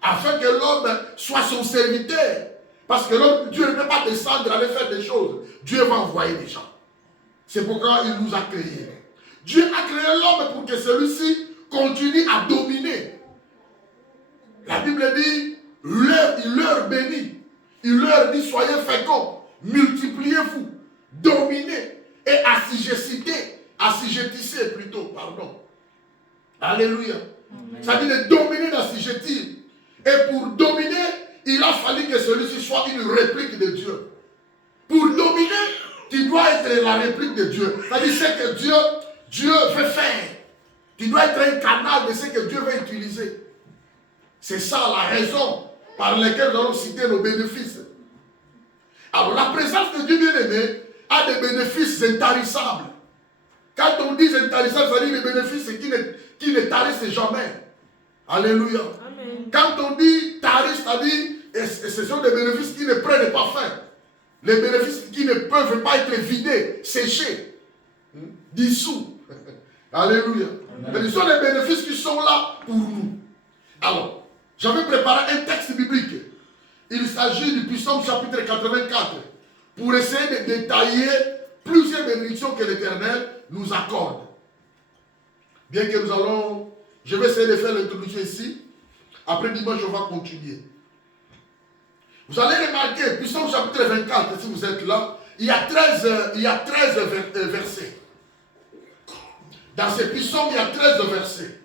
afin que l'homme soit son serviteur. Parce que l'homme, Dieu ne peut pas descendre, aller faire des choses. Dieu va envoyer des gens. C'est pourquoi il nous a créés. Dieu a créé l'homme pour que celui-ci continue à dominer. La Bible dit, il leur bénit. Il leur dit, soyez féconds, multipliez-vous, dominez et assujettissez plutôt, pardon. Alléluia. Amen. Ça dit de dominer, d'assujettir. Et pour dominer, il a fallu que celui-ci soit une réplique de Dieu. Pour dominer, tu dois être la réplique de Dieu. C'est-à-dire ce que Dieu veut faire. Tu dois être un canal de ce que Dieu veut utiliser. C'est ça la raison par laquelle nous allons citer nos bénéfices. Alors la présence de Dieu bien-aimé a des bénéfices intarissables. Quand on dit intarissables, ça dit des bénéfices qui ne tarissent jamais. Alléluia. Amen. Quand on dit tarissent, c'est-à-dire ce sont des bénéfices qui ne prennent pas fin. Les bénéfices qui ne peuvent pas être vidés, séchés, dissous. Alléluia. Mais ce sont les bénéfices qui sont là pour nous. Alors, j'avais préparé un texte biblique. Il s'agit du Psaume chapitre 84 pour essayer de détailler plusieurs bénédictions que l'Éternel nous accorde. Bien que je vais essayer de faire l'introduction ici. Après dimanche, on va continuer. Vous allez remarquer, Psaume chapitre 24, si vous êtes là, il y a 13 versets. Dans ces psaumes, il y a 13 versets.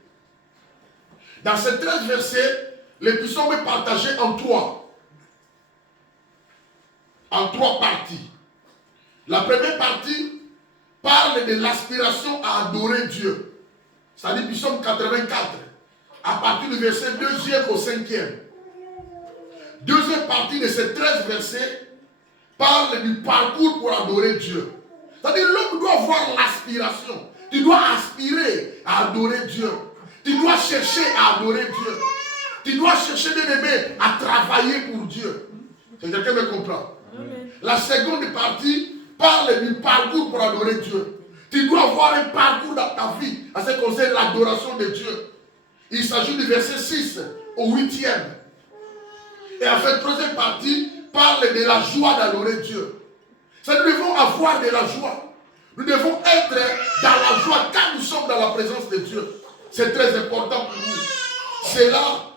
Dans ces 13 versets, le psaume est partagé en trois parties. La première partie parle de l'aspiration à adorer Dieu. C'est-à-dire psaume 84, à partir du verset 2e au 5e. Deuxième partie de ces 13 versets parle du parcours pour adorer Dieu. C'est-à-dire l'homme doit avoir l'aspiration. Tu dois aspirer à adorer Dieu. Tu dois chercher à adorer Dieu. Tu dois chercher, bien aimé, à travailler pour Dieu. Quelqu'un me comprend? Amen. La seconde partie parle du parcours pour adorer Dieu. Tu dois avoir un parcours dans ta vie à ce qui concerne l'adoration de Dieu. Il s'agit du verset 6 au 8e. Et enfin, la troisième partie parle de la joie d'adorer Dieu. Ça, nous devons avoir de la joie. Nous devons être dans la joie quand nous sommes dans la présence de Dieu. C'est très important pour nous. Cela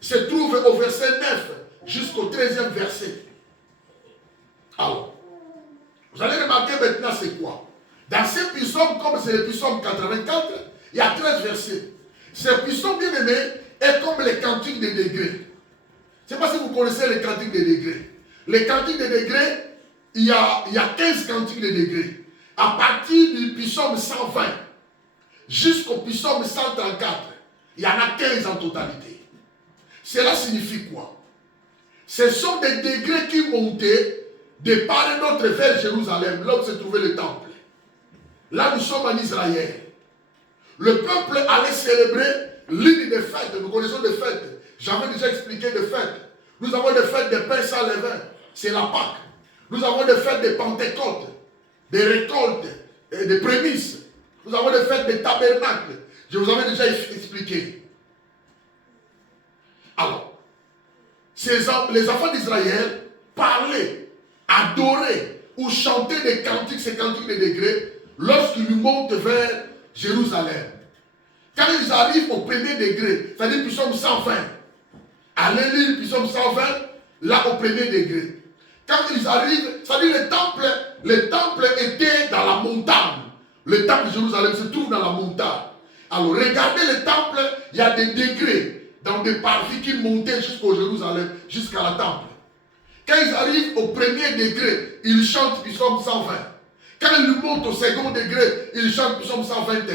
se trouve au verset 9 jusqu'au 13e verset. Alors, vous allez remarquer maintenant c'est quoi. Dans ces psaumes, comme c'est le psaume 84, il y a 13 versets. Ces psaumes bien aimés est comme les cantiques des degrés. Je ne sais pas si vous connaissez les cantiques des degrés. Les cantiques des degrés, il y a 15 cantiques des degrés. À partir du psaume 120 jusqu'au psaume 134, il y en a 15 en totalité. Cela signifie quoi? Ce sont des degrés qui montaient de part et d'autre vers Jérusalem, là où se trouvait le temple. Là, nous sommes en Israël. Le peuple allait célébrer l'une des fêtes. Nous connaissons des fêtes. J'avais déjà expliqué des fêtes. Nous avons des fêtes de pain sans levain. C'est la Pâque. Nous avons des fêtes de Pentecôte, des récoltes, des prémices. Nous avons des fêtes de tabernacle. Je vous avais déjà expliqué. Alors, les enfants d'Israël parlaient, adoraient ou chantaient des cantiques, ces cantiques de degrés, lorsqu'ils montent vers Jérusalem. Quand ils arrivent au premier degré, c'est-à-dire psaume 120, allez lire psaume 120, là au premier degré. Quand ils arrivent, c'est-à-dire le temple, le temple était dans la montagne. Le temple de Jérusalem se trouve dans la montagne. Alors, regardez le temple, il y a des degrés dans des parties qui montaient jusqu'au Jérusalem, jusqu'à la temple. Quand ils arrivent au premier degré, ils chantent psaume 120. Quand ils montent au second degré, ils chantent psaume 121.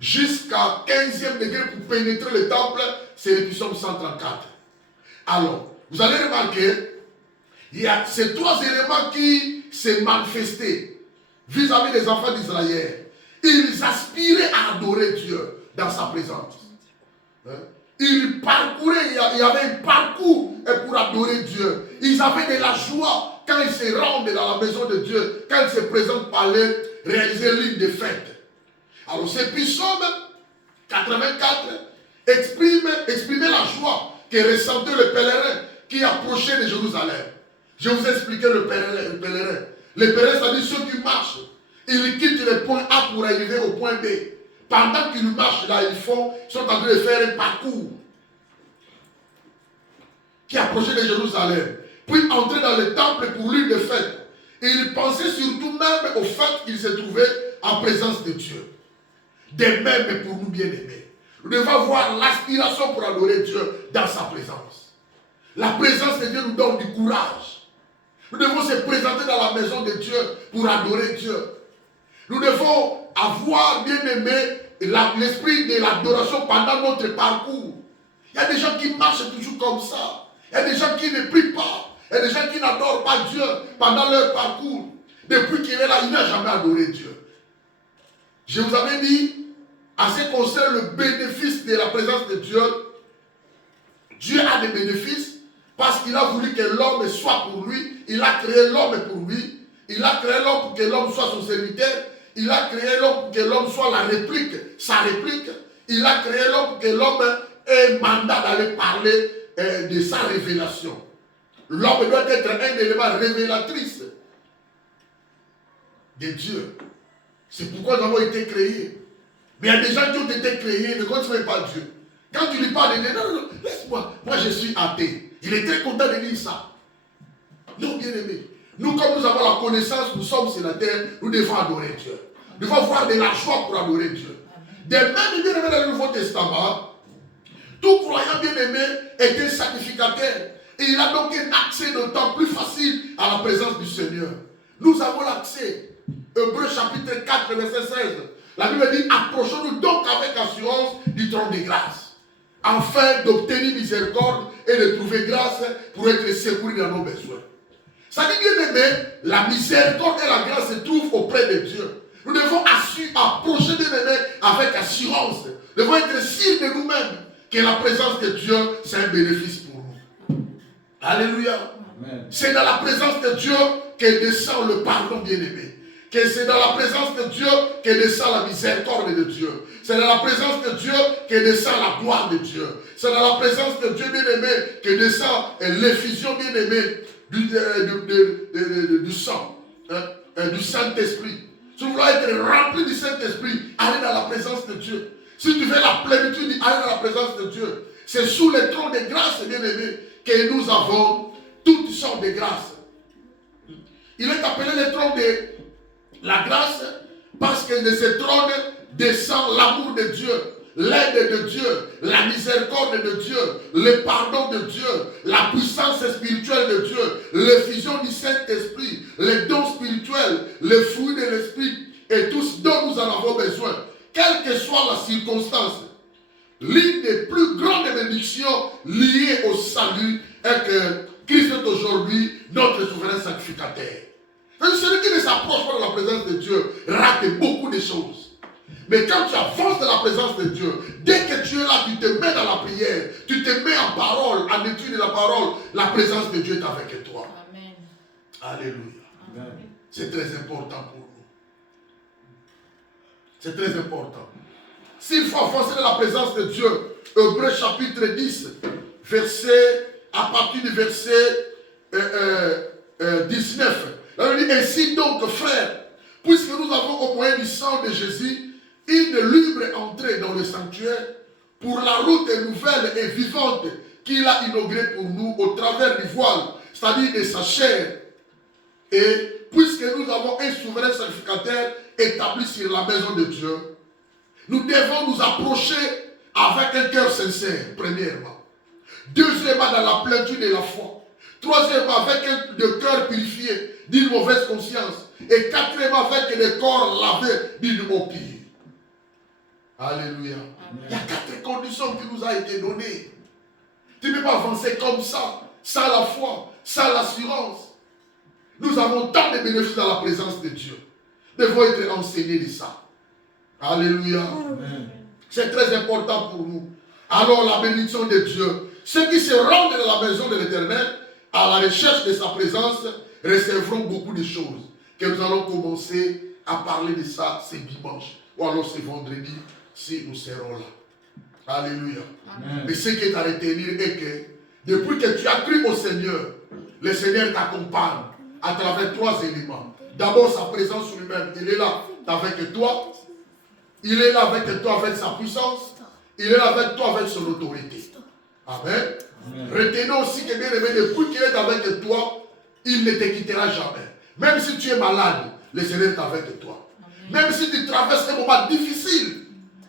Jusqu'à 15e degré pour pénétrer le temple, c'est le psaume 134. Alors, vous allez remarquer, il y a ces trois éléments qui se manifestaient vis-à-vis des enfants d'Israël. Ils aspiraient à adorer Dieu dans sa présence. Ils parcouraient, il y avait un parcours pour adorer Dieu. Ils avaient de la joie quand ils se rendent dans la maison de Dieu, quand ils se présentent par les réaliser l'île de fête. Alors, ce psaume 84 exprimait la joie que ressentait le pèlerin qui approchait de Jérusalem. Je vous ai expliqué le pèlerin. Le pèlerin, c'est-à-dire ceux qui marchent. Ils quittent le point A pour arriver au point B. Pendant qu'ils marchent là, ils sont en train de faire un parcours qui approchait de Jérusalem. Puis entrer dans le temple pour l'île de fête. Et ils pensaient surtout même au fait qu'ils se trouvaient en présence de Dieu. De même pour nous bien-aimés. Nous devons avoir l'aspiration pour adorer Dieu dans sa présence. La présence de Dieu nous donne du courage. Nous devons se présenter dans la maison de Dieu pour adorer Dieu. Nous devons avoir, bien-aimé, l'esprit de l'adoration pendant notre parcours. Il y a des gens qui marchent toujours comme ça. Il y a des gens qui ne prient pas. Il y a des gens qui n'adorent pas Dieu pendant leur parcours. Depuis qu'il est là, il n'a jamais adoré Dieu. Je vous avais dit, en ce qui concerne le bénéfice de la présence de Dieu, Dieu a des bénéfices parce qu'il a voulu que l'homme soit pour lui. Il a créé l'homme pour lui. Il a créé l'homme pour que l'homme soit son serviteur. Il a créé l'homme pour que l'homme soit la réplique, sa réplique. Il a créé l'homme pour que l'homme ait mandat d'aller parler de sa révélation. L'homme doit être un élément révélatrice de Dieu. C'est pourquoi nous avons été créés. Mais il y a des gens qui ont été créés, ne continuent pas Dieu. Quand tu lui parles de Dieu, non, laisse-moi, moi je suis athée. Il est très content de dire ça. Non, bien-aimés. Nous, comme nous avons la connaissance, nous sommes sur la terre, nous devons adorer Dieu. Nous devons avoir de la joie pour adorer Dieu. De même, bien-aimés, dans le Nouveau Testament, tout croyant bien-aimé est un sacrificateur. Et il a donc un accès d'autant plus facile à la présence du Seigneur. Nous avons l'accès. Hébreux chapitre 4, verset 16. La Bible dit, approchons-nous donc avec assurance du trône de grâce, afin d'obtenir miséricorde et de trouver grâce pour être secouru dans nos besoins. Ça dit bien aimé, la miséricorde et la grâce se trouvent auprès de Dieu. Nous devons approcher bien aimé avec assurance. Nous devons être sûrs de nous-mêmes que la présence de Dieu, c'est un bénéfice pour nous. Alléluia. C'est dans la présence de Dieu que descend le pardon bien-aimé. Que c'est dans la présence de Dieu que descend la miséricorde de Dieu. C'est dans la présence de Dieu que descend la gloire de Dieu. C'est dans la présence de Dieu bien-aimé que descend l'effusion bien-aimée du sang, du Saint-Esprit. Si vous voulez être rempli du Saint-Esprit, allez dans la présence de Dieu. Si tu veux la plénitude, allez dans la présence de Dieu. C'est sous le trône de grâce, bien-aimé, que nous avons toutes sortes de grâces. Il est appelé le trône de la grâce parce que de ce trône descend l'amour de Dieu, l'aide de Dieu, la miséricorde de Dieu, le pardon de Dieu, la puissance spirituelle de Dieu, l'effusion du Saint-Esprit, les dons spirituels, les fruits de l'Esprit et tout ce dont nous en avons besoin. Quelle que soit la circonstance, l'une des plus grandes bénédictions liées au salut est que Christ est aujourd'hui notre souverain sacrificateur. Celui qui ne s'approche pas de la présence de Dieu rate beaucoup de choses. Mais quand tu avances dans la présence de Dieu, dès que tu es là, tu te mets dans la prière, tu te mets en parole, en étude de la parole, la présence de Dieu est avec toi. Amen. Alléluia. C'est très important pour nous. C'est très important. S'il faut avancer dans la présence de Dieu, Hébreux chapitre 10, à partir du verset 19. Là, on dit, ainsi donc, frères, puisque nous avons au moyen du sang de Jésus une libre entrée dans le sanctuaire pour la route nouvelle et vivante qu'il a inaugurée pour nous au travers du voile, c'est-à-dire de sa chair, et puisque nous avons un souverain sacrificateur établi sur la maison de Dieu, nous devons nous approcher avec un cœur sincère, premièrement. Deuxièmement, dans la plénitude de la foi. Troisièmement, avec un cœur purifié d'une mauvaise conscience. Et quatrièmement, avec des corps lavés d'une eau pure. Alléluia. Amen. Il y a 4 conditions qui nous ont été données. Tu ne peux pas avancer comme ça, sans la foi, sans l'assurance. Nous avons tant de bénéfices dans la présence de Dieu. Nous devons être enseignés de ça. Alléluia. Amen. C'est très important pour nous. Alors la bénédiction de Dieu. Ceux qui se rendent dans la maison de l'Éternel, à la recherche de sa présence, recevront beaucoup de choses. Que nous allons commencer à parler de ça ce dimanche. Ou alors ce vendredi, si nous serons là. Alléluia. Amen. Mais ce qui est à retenir est que, depuis que tu as cru au Seigneur, le Seigneur t'accompagne à travers 3 éléments. D'abord, sa présence lui-même. Il est là avec toi. Il est là avec toi avec sa puissance. Il est là avec toi avec son autorité. Amen. Amen. Retenons aussi que bien aimé, depuis qu'il est avec toi, il ne te quittera jamais. Même si tu es malade, le Seigneur est avec toi. Amen. Même si tu traverses un moment difficile,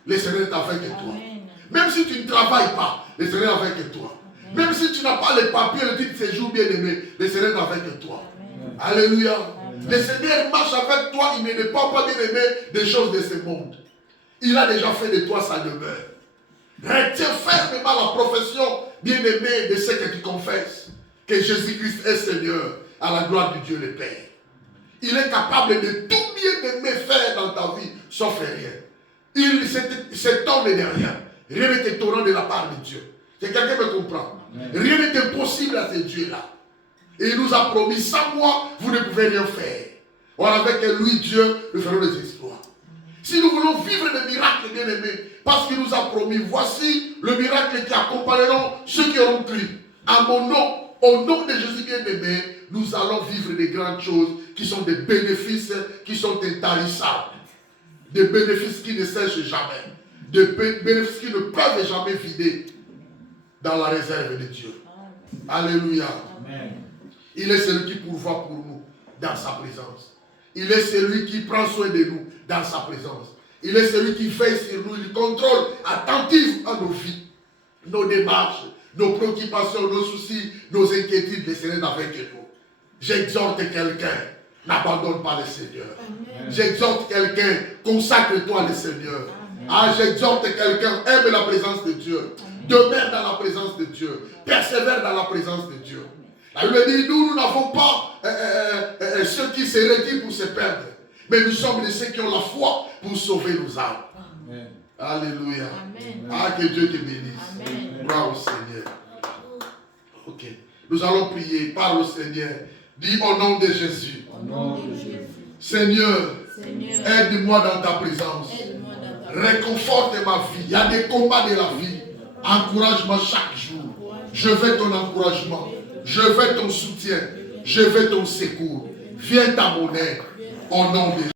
le Seigneur est avec toi. Amen. Même si tu ne travailles pas, le Seigneur est avec toi. Amen. Même si tu n'as pas les papiers, le titre de séjour bien aimé, le Seigneur est avec toi. Amen. Alléluia. Amen. Le Seigneur marche avec toi, il ne dépend pas bien aimé des choses de ce monde. Il a déjà fait de toi sa demeure. Retiens fermement la profession bien-aimée de ce que tu confesses. Que Jésus-Christ est Seigneur à la gloire de Dieu le Père. Il est capable de tout bien-aimé faire dans ta vie, sauf rien. Il s'étonne de rien. Rien n'est étonnant de la part de Dieu. Que quelqu'un me comprend. Amen. Rien n'est impossible à ce Dieu-là. Et il nous a promis, sans moi, vous ne pouvez rien faire. Or, avec lui, Dieu, nous ferons des exploits. Si nous voulons vivre le miracle, bien-aimé, parce qu'il nous a promis, voici le miracle qui accompagneront ceux qui auront cru. À mon nom, au nom de Jésus bien-aimé, nous allons vivre des grandes choses qui sont des bénéfices qui sont intarissables. Des bénéfices qui ne sèchent jamais. Des bénéfices qui ne peuvent jamais vider dans la réserve de Dieu. Alléluia. Amen. Il est celui qui pourvoit pour nous dans sa présence. Il est celui qui prend soin de nous dans sa présence. Il est celui qui veille sur nous, il contrôle attentivement nos vies, nos démarches, nos préoccupations, nos soucis, nos inquiétudes. Le Seigneur est avec nous. J'exhorte quelqu'un, n'abandonne pas le Seigneur. Amen. J'exhorte quelqu'un, consacre-toi le Seigneur. Amen. Ah, j'exhorte quelqu'un, aime la présence de Dieu. Amen. Demeure dans la présence de Dieu. Persévère dans la présence de Dieu. La Bible dit, nous n'avons pas ceux qui se retirent pour se perdre. Mais nous sommes de ceux qui ont la foi pour sauver nos âmes. Amen. Alléluia. Amen. Ah, que Dieu te bénisse. Bravo Seigneur. Ok. Nous allons prier. Parle au Seigneur. Dis au nom de Jésus. Au nom de Jésus. Seigneur, aide-moi dans ta présence. Réconforte ma vie. Il y a des combats de la vie. Encourage-moi chaque jour. Je veux ton encouragement. Je veux ton soutien. Je veux ton secours. Viens à mon aide. Au nom de Jésus.